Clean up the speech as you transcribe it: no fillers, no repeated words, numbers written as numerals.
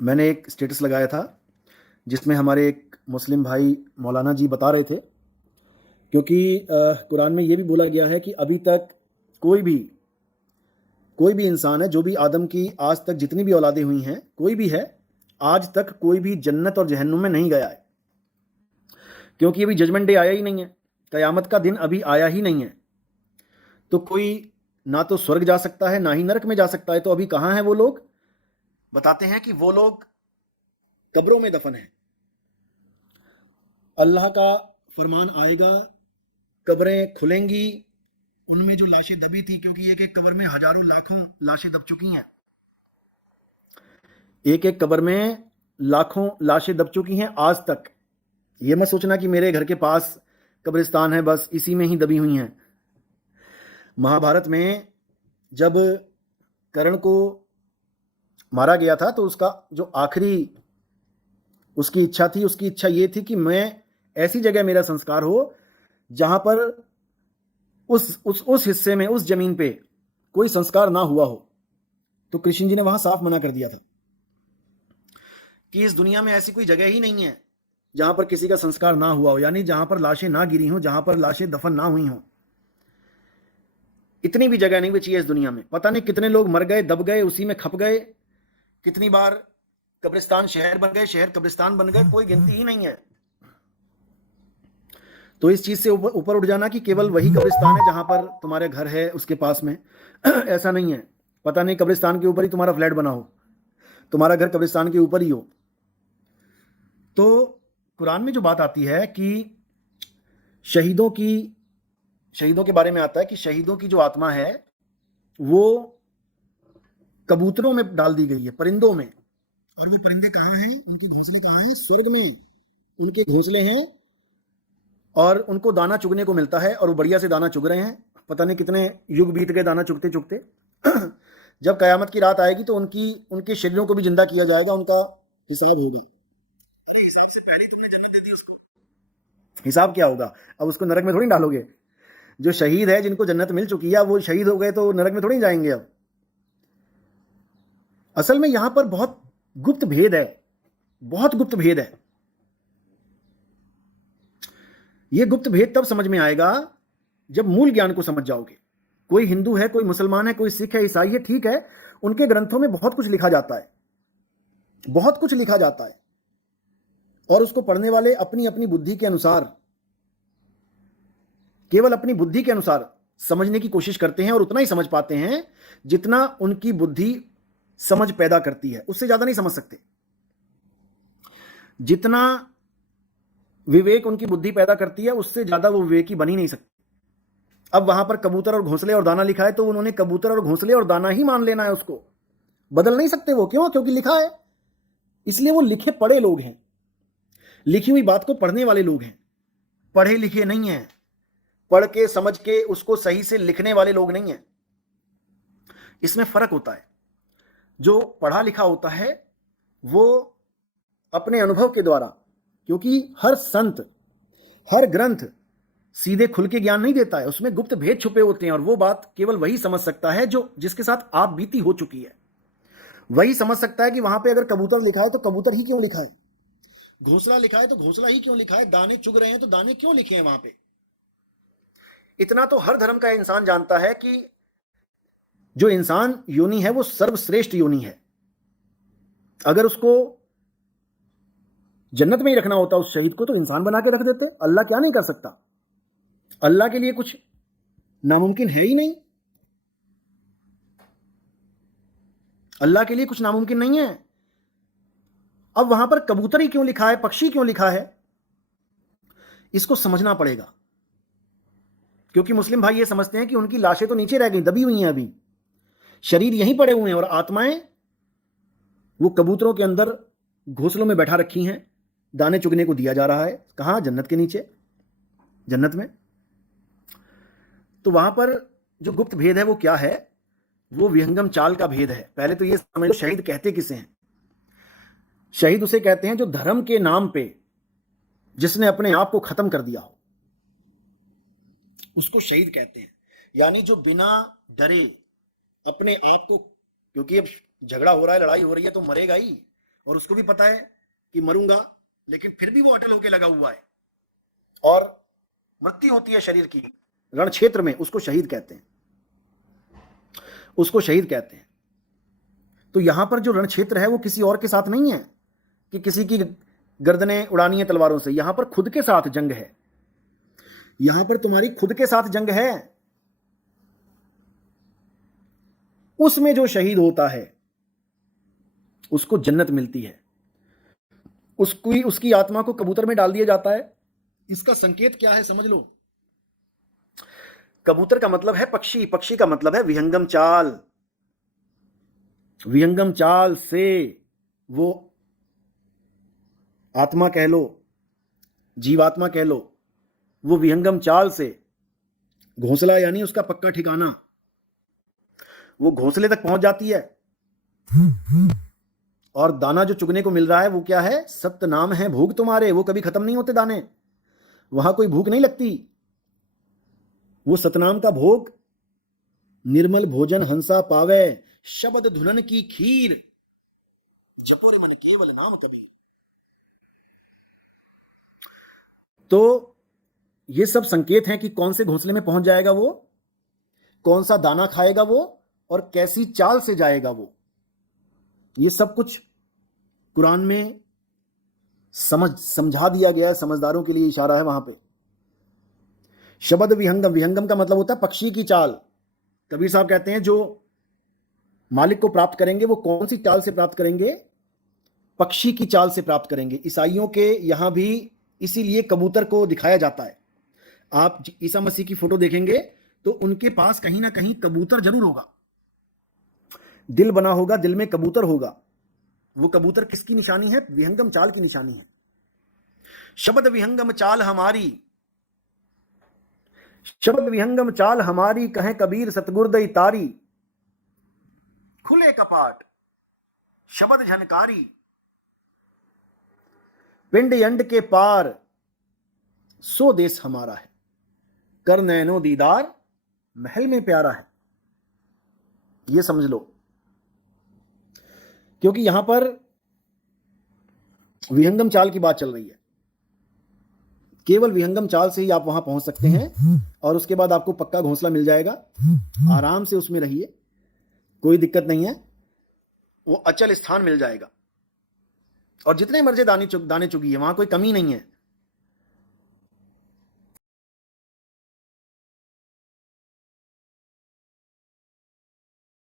मैंने एक स्टेटस लगाया था जिसमें हमारे एक मुस्लिम भाई मौलाना जी बता रहे थे, क्योंकि कुरान में ये भी बोला गया है कि अभी तक कोई भी कोई भी इंसान है, जो भी आदम की आज तक जितनी भी औलादें हुई हैं, कोई भी है, आज तक कोई भी जन्नत और जहन्नुम में नहीं गया है, क्योंकि अभी जजमेंट डे आया ही नहीं है, कयामत का दिन अभी आया ही नहीं है। तो कोई ना तो स्वर्ग जा सकता है ना ही नरक में जा सकता है। तो अभी कहाँ हैं वो लोग? बताते हैं कि वो लोग कब्रों में दफन हैं। अल्लाह का फरमान आएगा, कब्रें खुलेंगी, उनमें जो लाशें दबी थी, क्योंकि एक एक कब्र में हजारों लाखों लाशें दब चुकी हैं, एक एक कब्र में लाखों लाशें दब चुकी हैं आज तक। ये मत सोचना कि मेरे घर के पास कब्रिस्तान है, बस इसी में ही दबी हुई हैं। महाभारत में जब कर्ण को मारा गया था, तो उसका जो आखिरी उसकी इच्छा थी, उसकी इच्छा ये थी कि मैं ऐसी जगह मेरा संस्कार हो जहां पर उस हिस्से में, उस जमीन पे कोई संस्कार ना हुआ हो। तो कृष्ण जी ने वहां साफ मना कर दिया था कि इस दुनिया में ऐसी कोई जगह ही नहीं है जहां पर किसी का संस्कार ना हुआ हो, यानी जहां पर लाशें ना गिरी हों, जहां पर लाशें दफन ना हुई हों। इतनी भी जगह नहीं बची है इस दुनिया में। पता नहीं कितने लोग मर गए, दब गए, उसी में खप गए। कितनी बार कब्रिस्तान शहर बन गए, शहर कब्रिस्तान बन गए, कोई गिनती ही नहीं है। तो इस चीज से ऊपर उठ जाना कि केवल वही कब्रिस्तान है जहां पर तुम्हारे घर है उसके पास में ऐसा नहीं है। पता नहीं कब्रिस्तान के ऊपर ही तुम्हारा फ्लैट बना हो, तुम्हारा घर कब्रिस्तान के ऊपर ही हो। तो कुरान में जो बात आती है कि शहीदों की शहीदों के बारे में आता है कि शहीदों की जो आत्मा है वो कबूतरों में डाल दी गई है, परिंदों में। और वो परिंदे कहाँ हैं? उनके घोंसले कहाँ हैं? स्वर्ग में उनके घोंसले हैं, और उनको दाना चुगने को मिलता है, और वो बढ़िया से दाना चुग रहे हैं। पता नहीं कितने युग बीत गए दाना चुगते चुगते जब कयामत की रात आएगी तो उनके शरीरों को भी जिंदा किया जाएगा, उनका हिसाब होगा। अरे हिसाब से पहले ही तुमने जन्नत दे दी उसको, हिसाब क्या होगा? अब उसको नरक में थोड़ी डालोगे। जो शहीद है, जिनको जन्नत मिल चुकी है, वो शहीद हो गए तो नरक में थोड़ी जाएंगे अब। असल में यहां पर बहुत गुप्त भेद है, बहुत गुप्त भेद है। ये गुप्त भेद तब समझ में आएगा जब मूल ज्ञान को समझ जाओगे। कोई हिंदू है, कोई मुसलमान है, कोई सिख है, ईसाई है, ठीक है, उनके ग्रंथों में बहुत कुछ लिखा जाता है, बहुत कुछ लिखा जाता है, और उसको पढ़ने वाले अपनी अपनी बुद्धि के अनुसार, केवल अपनी बुद्धि के अनुसार समझने की कोशिश करते हैं, और उतना ही समझ पाते हैं जितना उनकी बुद्धि समझ पैदा करती है। उससे ज्यादा नहीं समझ सकते। जितना विवेक उनकी बुद्धि पैदा करती है, उससे ज्यादा वो विवेकी बन ही नहीं सकते। अब वहां पर कबूतर और घोंसले और दाना लिखा है, तो उन्होंने कबूतर और घोंसले और दाना ही मान लेना है, उसको बदल नहीं सकते वो। क्यों? क्योंकि लिखा है, इसलिए वो लिखे पढ़े लोग हैं, लिखी हुई बात को पढ़ने वाले लोग हैं, पढ़े लिखे नहीं हैं। पढ़ के समझ के उसको सही से लिखने वाले लोग नहीं हैं। इसमें फर्क होता है। जो पढ़ा लिखा होता है वो अपने अनुभव के द्वारा, क्योंकि हर संत, हर ग्रंथ सीधे खुल के ज्ञान नहीं देता है, उसमें गुप्त भेद छुपे होते हैं, और वो बात केवल वही समझ सकता है जो जिसके साथ आप बीती हो चुकी है। वही समझ सकता है कि वहां पे अगर कबूतर लिखा है तो कबूतर ही क्यों लिखा है, घोंसला लिखा है तो घोंसला ही क्यों लिखा है, दाने चुग रहे हैं तो दाने क्यों लिखे हैं वहां पे। इतना तो हर धर्म का इंसान जानता है कि जो इंसान योनि है वो सर्वश्रेष्ठ योनि है। अगर उसको जन्नत में ही रखना होता उस शहीद को, तो इंसान बना के रख देते। अल्लाह क्या नहीं कर सकता? अल्लाह के लिए कुछ नामुमकिन है ही नहीं। अल्लाह के लिए कुछ नामुमकिन नहीं है। अब वहां पर कबूतर ही क्यों लिखा है, पक्षी क्यों लिखा है, इसको समझना पड़ेगा। क्योंकि मुस्लिम भाई ये समझते हैं कि उनकी लाशें तो नीचे रह गई, दबी हुई हैं, अभी शरीर यहीं पड़े हुए हैं, और आत्माएं वो कबूतरों के अंदर घोंसलों में बैठा रखी हैं, दाने चुगने को दिया जा रहा है। कहां? जन्नत के नीचे, जन्नत में। तो वहां पर जो गुप्त भेद है वो क्या है? वो विहंगम चाल का भेद है। पहले तो ये समझ, शहीद कहते किसे हैं? शहीद उसे कहते हैं जो धर्म के नाम पे, जिसने अपने आप को खत्म कर दिया हो, उसको शहीद कहते हैं। यानी जो बिना डरे अपने आप को, क्योंकि अब झगड़ा हो रहा है, लड़ाई हो रही है, तो मरेगा ही, और उसको भी पता है कि मरूंगा, लेकिन फिर भी वो अटल होके लगा हुआ है, और मृत्यु होती है शरीर की रण क्षेत्र में, उसको शहीद कहते हैं, उसको शहीद कहते हैं। तो यहां पर जो रण क्षेत्र है वो किसी और के साथ नहीं है कि किसी की गर्दनें उड़ानी है तलवारों से, यहां पर खुद के साथ जंग है, यहां पर तुम्हारी खुद के साथ जंग है। उसमें जो शहीद होता है उसको जन्नत मिलती है, उसकी आत्मा को कबूतर में डाल दिया जाता है। इसका संकेत क्या है समझ लो। कबूतर का मतलब है पक्षी, पक्षी का मतलब है विहंगम चाल। विहंगम चाल से वो आत्मा कह लो, जीवात्मा कह लो, वो विहंगम चाल से घोंसला यानी उसका पक्का ठिकाना, वो घोंसले तक पहुंच जाती है। और दाना जो चुगने को मिल रहा है वो क्या है? सत्य नाम है भोग तुम्हारे, वो कभी खत्म नहीं होते दाने, वहां कोई भूख नहीं लगती। वो सतनाम का भोग, निर्मल भोजन हंसा पावे, शब्द धुनन की खीर, छपोरे मन केवल नाम कबीर। तो ये सब संकेत हैं कि कौन से घोंसले में पहुंच जाएगा वो, कौन सा दाना खाएगा वो, और कैसी चाल से जाएगा वो। ये सब कुछ कुरान में समझा दिया गया है, समझदारों के लिए इशारा है वहां पे। शब्द विहंगम, विहंगम का मतलब होता है पक्षी की चाल। कबीर साहब कहते हैं जो मालिक को प्राप्त करेंगे वो कौन सी चाल से प्राप्त करेंगे? पक्षी की चाल से प्राप्त करेंगे। ईसाइयों के यहां भी इसीलिए कबूतर को दिखाया जाता है। आप ईसा मसीह की फोटो देखेंगे तो उनके पास कहीं ना कहीं कबूतर जरूर होगा, दिल बना होगा, दिल में कबूतर होगा। वो कबूतर किसकी निशानी है? विहंगम चाल की निशानी है। शब्द विहंगम चाल हमारी, शब्द विहंगम चाल हमारी, कहे कबीर सतगुरदई तारी, खुले कपाट शब्द झनकारी, पिंड यंड के पार सो देश हमारा है, कर नैनो दीदार महल में प्यारा है। ये समझ लो, क्योंकि यहां पर विहंगम चाल की बात चल रही है। केवल विहंगम चाल से ही आप वहां पहुंच सकते हैं, और उसके बाद आपको पक्का घोंसला मिल जाएगा। आराम से उसमें रहिए, कोई दिक्कत नहीं है, वो अचल स्थान मिल जाएगा। और जितने मर्जी दाने चुगिए, वहां कोई कमी नहीं है।